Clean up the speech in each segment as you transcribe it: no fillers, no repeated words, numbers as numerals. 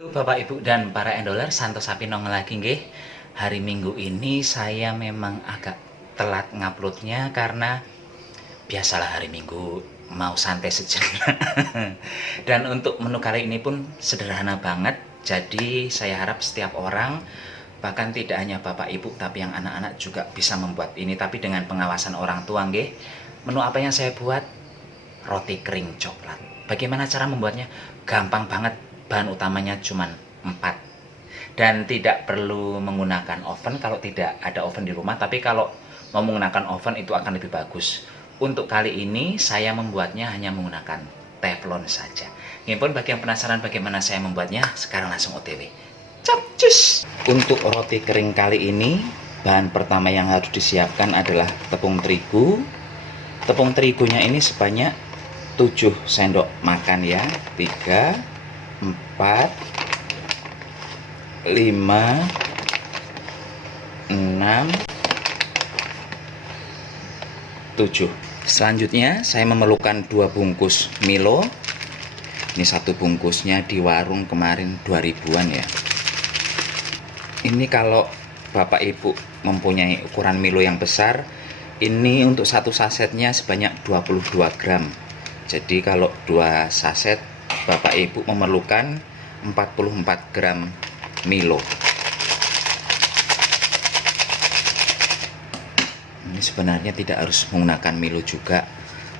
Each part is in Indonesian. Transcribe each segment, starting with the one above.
Bapak Ibu dan para endoler, santos sapi nongol lagi nggih. Hari Minggu ini saya memang agak telat nguploadnya karena biasalah hari Minggu mau santai sejenak. Dan untuk menu kali ini pun sederhana banget. Jadi saya harap setiap orang, bahkan tidak hanya Bapak Ibu tapi yang anak-anak juga bisa membuat ini, tapi dengan pengawasan orang tua nggih. Menu apa yang saya buat? Roti kering coklat. Bagaimana cara membuatnya? Gampang banget. Bahan utamanya cuma 4 dan tidak perlu menggunakan oven kalau tidak ada oven di rumah, tapi kalau mau menggunakan oven itu akan lebih bagus. Untuk kali ini saya membuatnya hanya menggunakan teflon saja. Ini pun bagi yang penasaran bagaimana saya membuatnya, sekarang langsung OTW. Capcus. Untuk roti kering kali ini, bahan pertama yang harus disiapkan adalah tepung terigu. Tepung terigunya ini sebanyak 7 sendok makan ya. 3, 4, 5, 6, 7. Selanjutnya saya memerlukan 2 bungkus Milo. Ini satu bungkusnya di warung kemarin 2000-an ya. Ini kalau Bapak Ibu mempunyai ukuran Milo yang besar, ini untuk satu sasetnya sebanyak 22 gram. Jadi kalau 2 saset Bapak Ibu memerlukan 44 gram Milo. Ini sebenarnya tidak harus menggunakan Milo juga,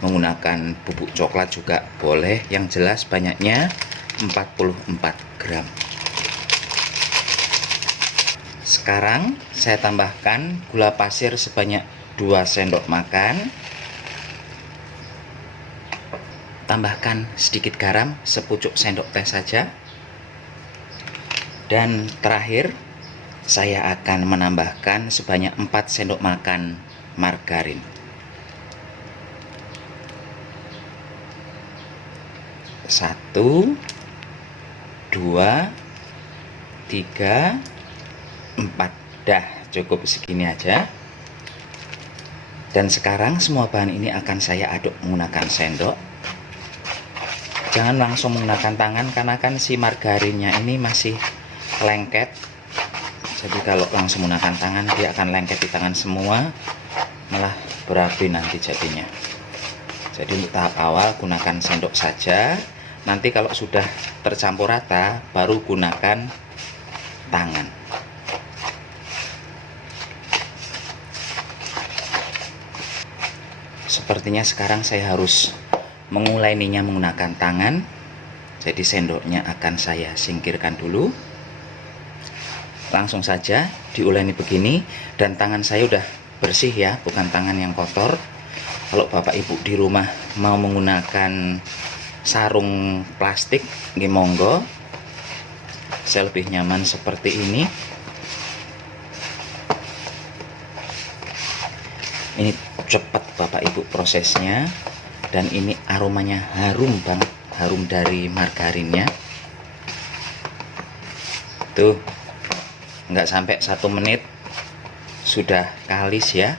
menggunakan bubuk coklat juga boleh. Yang jelas banyaknya 44 gram. Sekarang saya tambahkan gula pasir sebanyak 2 sendok makan. Tambahkan sedikit garam, sepucuk sendok teh saja. Dan terakhir, saya akan menambahkan sebanyak 4 sendok makan margarin. Satu, 2, 3, 4. Dah, cukup segini aja. Dan sekarang semua bahan ini akan saya aduk menggunakan sendok. Jangan langsung menggunakan tangan karena kan si margarinnya ini masih lengket. Jadi kalau langsung menggunakan tangan dia akan lengket di tangan semua, malah berapi nanti jadinya. Jadi untuk tahap awal gunakan sendok saja. Nanti kalau sudah tercampur rata baru gunakan tangan. Sepertinya sekarang saya harus menguleninya menggunakan tangan. Jadi sendoknya akan saya singkirkan dulu. Langsung saja diuleni begini. Dan tangan saya udah bersih ya, bukan tangan yang kotor. Kalau Bapak Ibu di rumah mau menggunakan sarung plastik, nggih monggo. Saya lebih nyaman seperti ini. Ini cepat Bapak Ibu prosesnya. Dan ini aromanya harum banget, harum dari margarinnya. Tuh, nggak sampai 1 menit sudah kalis ya.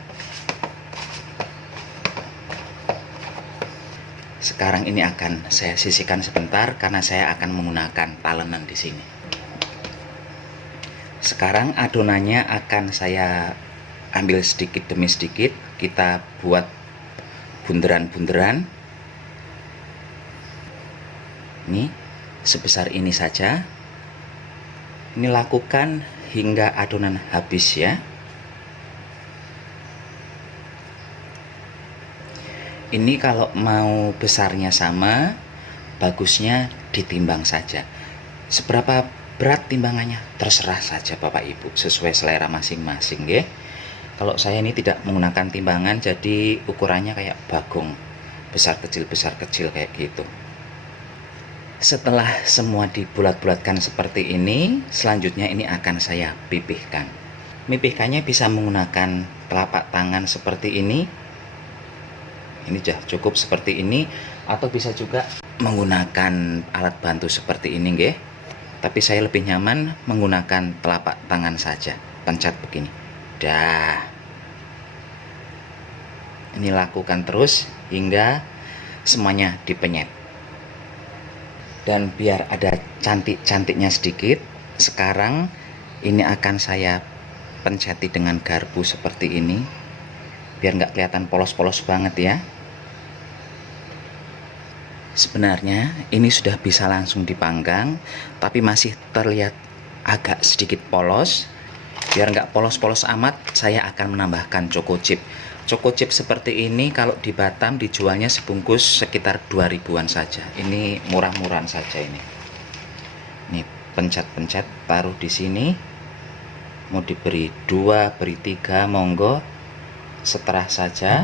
Sekarang ini akan saya sisihkan sebentar karena saya akan menggunakan talenan di sini. Sekarang adonannya akan saya ambil sedikit demi sedikit. Kita buat bunderan-bunderan. Ini sebesar ini saja. Ini lakukan hingga adonan habis ya. Ini kalau mau besarnya sama, bagusnya ditimbang saja. Seberapa berat timbangannya terserah saja Bapak Ibu, sesuai selera masing-masing ya. Kalau saya ini tidak menggunakan timbangan, jadi ukurannya kayak bagong, besar kecil kayak gitu. Setelah semua dibulat-bulatkan seperti ini, selanjutnya ini akan saya pipihkan. Mipihkannya bisa menggunakan telapak tangan seperti ini. Ini sudah cukup seperti ini, atau bisa juga menggunakan alat bantu seperti ini nggih. Tapi saya lebih nyaman menggunakan telapak tangan saja. Pencet begini. Dah. Ini lakukan terus hingga semuanya dipenyet. Dan biar ada cantik-cantiknya sedikit, sekarang ini akan saya penceti dengan garpu seperti ini, biar nggak kelihatan polos-polos banget ya. Sebenarnya ini sudah bisa langsung dipanggang, tapi masih terlihat agak sedikit polos. Biar nggak polos-polos amat, saya akan menambahkan choco chip. Choco chip seperti ini kalau di Batam dijualnya sebungkus sekitar 2000-an saja. Ini murah-murahan saja ini. Nih, pencet-pencet, taruh di sini. Mau diberi 2, beri 3, monggo. Seterah saja.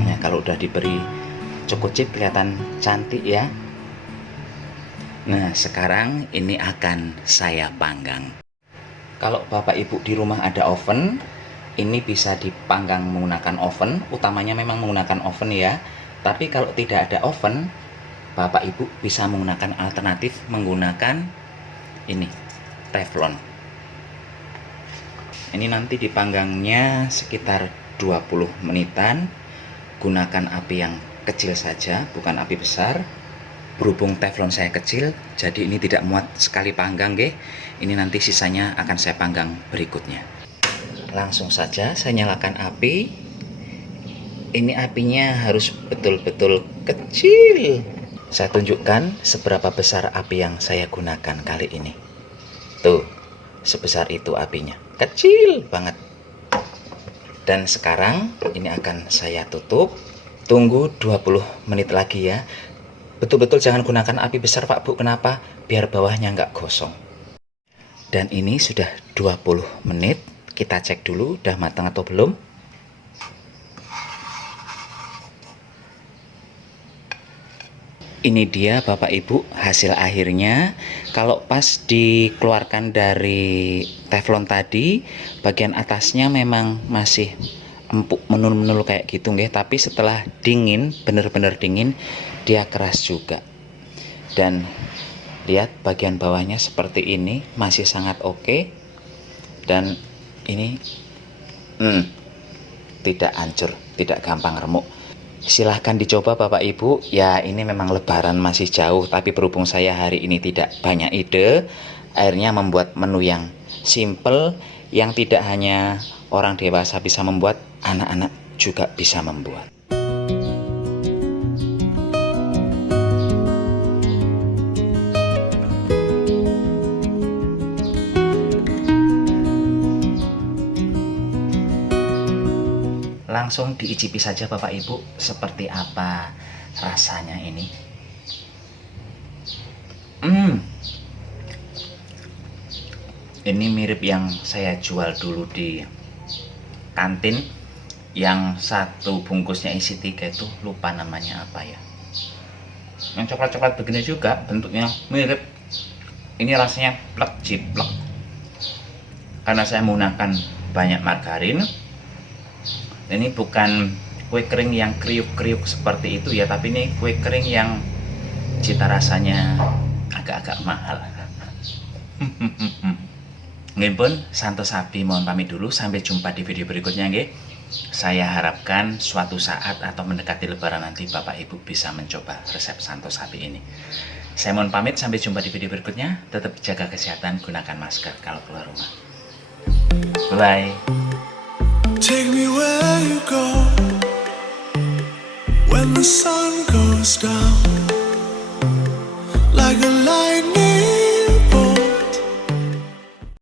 Nah, kalau udah diberi choco chip kelihatan cantik ya. Nah, sekarang ini akan saya panggang. Kalau Bapak Ibu di rumah ada oven, ini bisa dipanggang menggunakan oven. Utamanya memang menggunakan oven ya. Tapi kalau tidak ada oven, Bapak Ibu bisa menggunakan alternatif menggunakan ini, teflon. Ini nanti dipanggangnya sekitar 20 menitan. Gunakan api yang kecil saja, bukan api besar. Berhubung teflon saya kecil, jadi ini tidak muat sekali panggang, nggih. Ini nanti sisanya akan saya panggang berikutnya. Langsung saja saya nyalakan api. Ini apinya harus betul-betul kecil. Saya tunjukkan seberapa besar api yang saya gunakan kali ini. Tuh, sebesar itu apinya. Kecil banget. Dan sekarang ini akan saya tutup. Tunggu 20 menit lagi ya. Betul-betul jangan gunakan api besar Pak Bu. Kenapa? Biar bawahnya nggak gosong. Dan ini sudah 20 menit. Kita cek dulu udah matang atau belum. Ini dia Bapak Ibu hasil akhirnya. Kalau pas dikeluarkan dari teflon tadi, bagian atasnya memang masih empuk menul-menul kayak gitu nggih, tapi setelah dingin, bener-bener dingin, dia keras juga. Dan lihat bagian bawahnya seperti ini, masih sangat oke. Dan ini tidak hancur, tidak gampang remuk. Silahkan dicoba Bapak Ibu. Ya, ini memang lebaran masih jauh, tapi berhubung saya hari ini tidak banyak ide, akhirnya membuat menu yang simple, yang tidak hanya orang dewasa bisa membuat, anak-anak juga bisa membuat. Langsung diicipi saja Bapak Ibu seperti apa rasanya ini. Ini mirip yang saya jual dulu di kantin, yang satu bungkusnya isi 3 itu, lupa namanya apa ya. Yang coklat-coklat begini juga bentuknya mirip. Ini rasanya plek jiplek. Karena saya menggunakan banyak margarin. Ini bukan kue kering yang kriuk-kriuk seperti itu ya, tapi ini kue kering yang cita rasanya agak-agak mahal. Nggih pun, Santos Sapi mohon pamit dulu, sampai jumpa di video berikutnya nggih. Saya harapkan suatu saat atau mendekati lebaran nanti Bapak Ibu bisa mencoba resep Santos Sapi ini. Saya mohon pamit, sampai jumpa di video berikutnya. Tetap jaga kesehatan, gunakan masker kalau keluar rumah. Bye. Take me where you go when the sun goes down.